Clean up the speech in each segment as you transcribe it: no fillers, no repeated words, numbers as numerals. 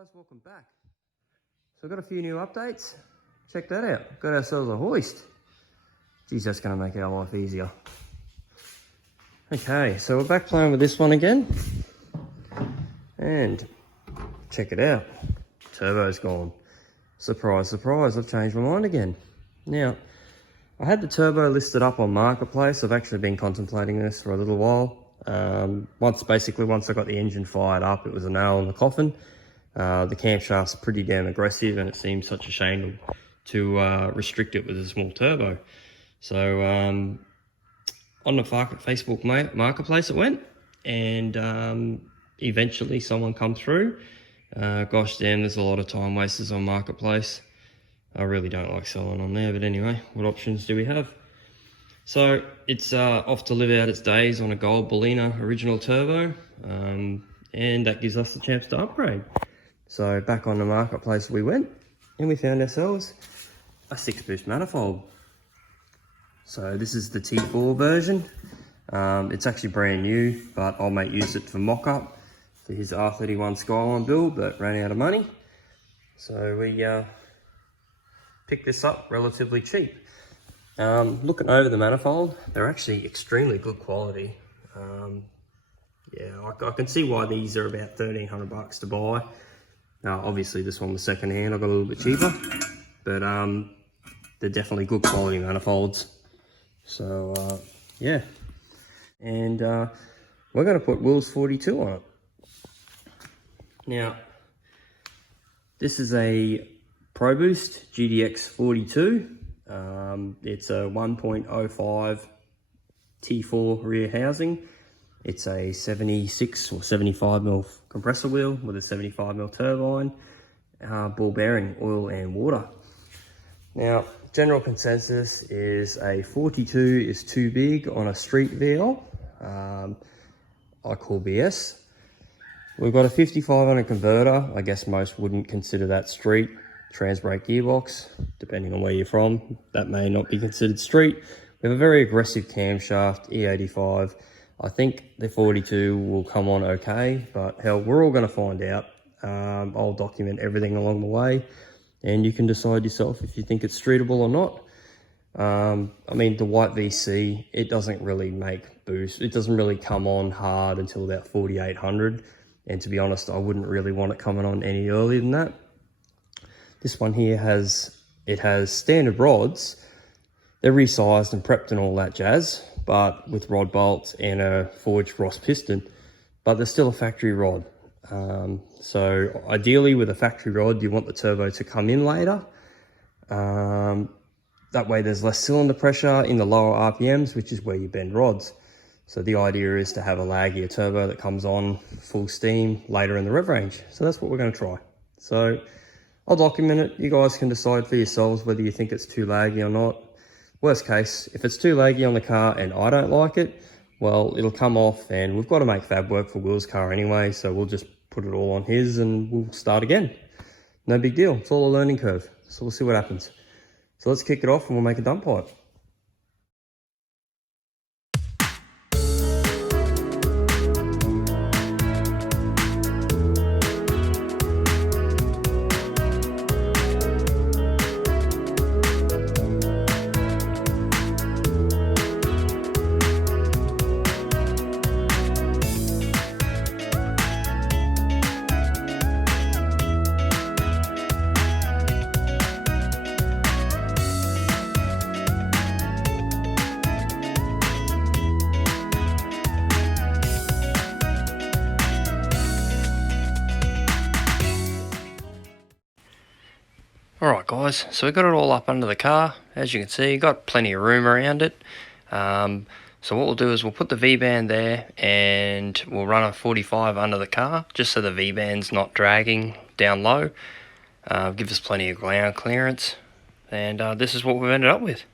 guys, welcome back. So I've got a few new updates. Check that out. Got ourselves a hoist. Geez, that's going to make our life easier. Okay, so we're back playing with this one again. And check it out. Turbo's gone. Surprise, surprise, I've changed my mind again. Now, I had the turbo listed up on Marketplace. I've actually been contemplating this for a little while. Once I got the engine fired up, it was a nail in the coffin. The camshaft's pretty damn aggressive, and it seems such a shame to restrict it with a small turbo. So on the Facebook Marketplace it went, and eventually someone come through. Gosh damn, there's a lot of time wasters on Marketplace. I really don't like selling on there, but anyway, what options do we have? So it's off to live out its days on a gold Bellina original turbo, and that gives us the chance to upgrade. So back on the Marketplace we went, and we found ourselves a 6-boost manifold. So this is the T4 version. It's actually brand new, but old mate used it for mock-up for his R31 Skyline build, but ran out of money. So we picked this up relatively cheap. Looking over the manifold, they're actually extremely good quality. Yeah, I can see why these are about $1,300 to buy. Now, obviously this one was second hand, I got a little bit cheaper, but they're definitely good quality manifolds. So yeah, and we're going to put Will's 42 on it. Now, this is a Pro Boost GDX 42. It's a 1.05 T4 rear housing. It's a 76 or 75mm compressor wheel with a 75mm turbine, ball bearing, oil and water. Now, general consensus is a 42 is too big on a street VL. I call BS. We've got a 5500 converter. I guess most wouldn't consider that street. Trans-brake gearbox, depending on where you're from, that may not be considered street. We have a very aggressive camshaft, E85. I think the 42 will come on okay, but hell, we're all going to find out. I'll document everything along the way, and you can decide yourself if you think it's streetable or not. I mean, the white VC, it doesn't really make boost. It doesn't really come on hard until about 4800, and to be honest, I wouldn't really want it coming on any earlier than that. This one here has standard rods. They're resized and prepped and all that jazz, but with rod bolts and a forged Ross piston, but they're still a factory rod. So ideally with a factory rod, you want the turbo to come in later. That way there's less cylinder pressure in the lower RPMs, which is where you bend rods. So the idea is to have a laggier turbo that comes on full steam later in the rev range. So that's what we're going to try. So I'll document it. You guys can decide for yourselves whether you think it's too laggy or not. Worst case, if it's too laggy on the car and I don't like it, well, it'll come off, and we've got to make fab work for Will's car anyway, so we'll just put it all on his and we'll start again. No big deal. It's all a learning curve. So we'll see what happens. So let's kick it off and we'll make a dump pipe. Alright guys, so we got it all up under the car. As you can see, got plenty of room around it. So what we'll do is we'll put the V-band there, and we'll run a 45 under the car, just so the V-band's not dragging down low. Give us plenty of ground clearance, and this is what we've ended up with.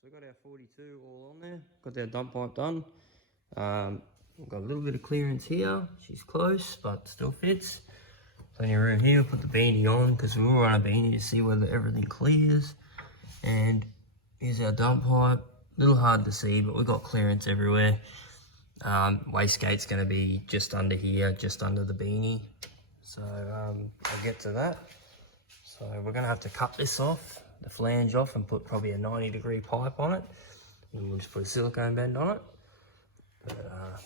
So we've got our 42 all on there. Got our dump pipe done. We've got a little bit of clearance here. She's close, but still fits. Plenty of room here. We'll put the beanie on because we will run a beanie to see whether everything clears. And here's our dump pipe. A little hard to see, but we've got clearance everywhere. Wastegate's going to be just under here, just under the beanie. So I'll get to that. So we're going to have to cut this off, the flange off, and put probably a 90-degree pipe on it. And we'll just put a silicone bend on it. But,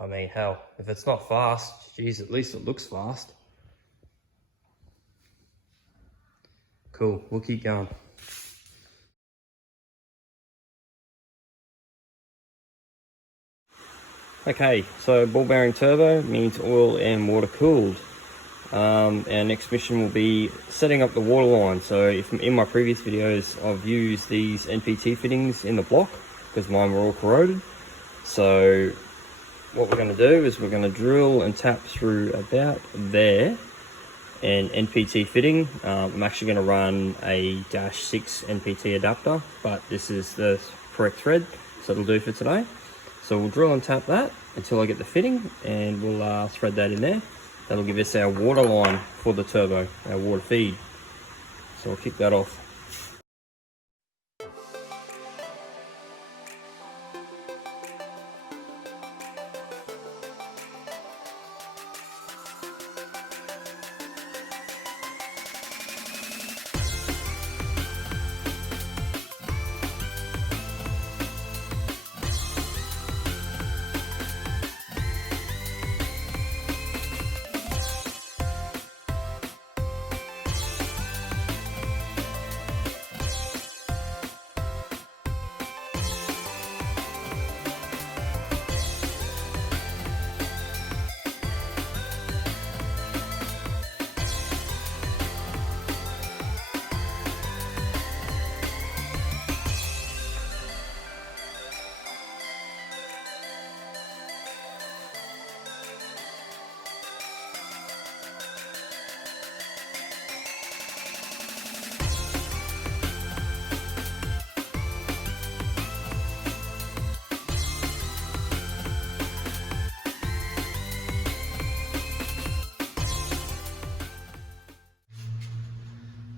I mean, hell, if it's not fast, geez, at least it looks fast. Cool, we'll keep going. Okay, so ball bearing turbo means oil and water cooled. Our next mission will be setting up the water line. So if in my previous videos, I've used these NPT fittings in the block because mine were all corroded. So what we're going to do is we're going to drill and tap through about there an NPT fitting. I'm actually going to run a -6 NPT adapter, but this is the correct thread, so it'll do for today. So we'll drill and tap that until I get the fitting, and we'll thread that in there. That'll give us our water line for the turbo, our water feed. So I'll kick that off.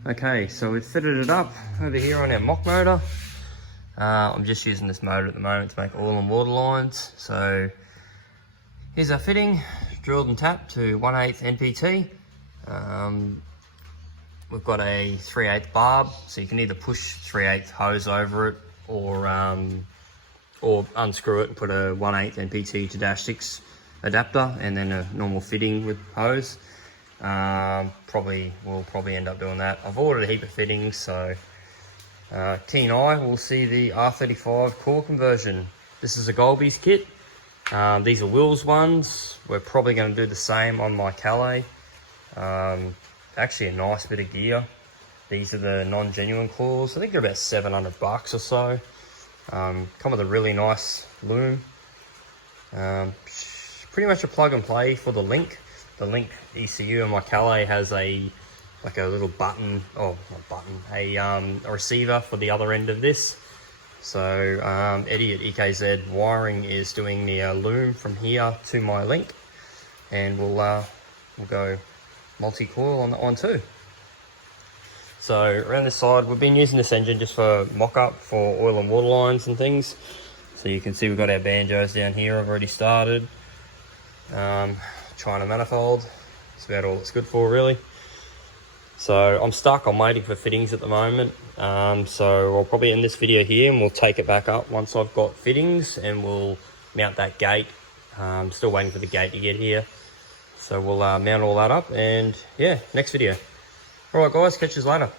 Okay, so we've fitted it up over here on our mock motor. I'm just using this motor at the moment to make oil and water lines. So here's our fitting, drilled and tapped to 1/8 NPT. We've got a 3/8 barb, so you can either push 3/8 hose over it or unscrew it and put a 1/8 NPT to -6 adapter and then a normal fitting with hose. We'll probably end up doing that. I've ordered a heap of fittings, so keen eye will see the R35 core conversion. This is a Golby's kit. These are Will's ones. We're probably going to do the same on my Calais. Actually a nice bit of gear. These are the non-genuine claws. I think they're about $700 or so. Come with a really nice loom. Pretty much a plug and play for the link. The link ECU on my Calais has a little button, a receiver for the other end of this. So Eddie at EKZ Wiring is doing the loom from here to my link, and we'll go multi-coil on that one too. So around this side, we've been using this engine just for mock-up for oil and water lines and things. So you can see we've got our banjos down here. I've already started. China manifold. That's about all it's good for, really. So I'm stuck. I'm waiting for fittings at the moment. So I'll probably end this video here and we'll take it back up once I've got fittings, and we'll mount that gate. Still waiting for the gate to get here. So we'll mount all that up, and yeah, next video. All right, guys, catch you later.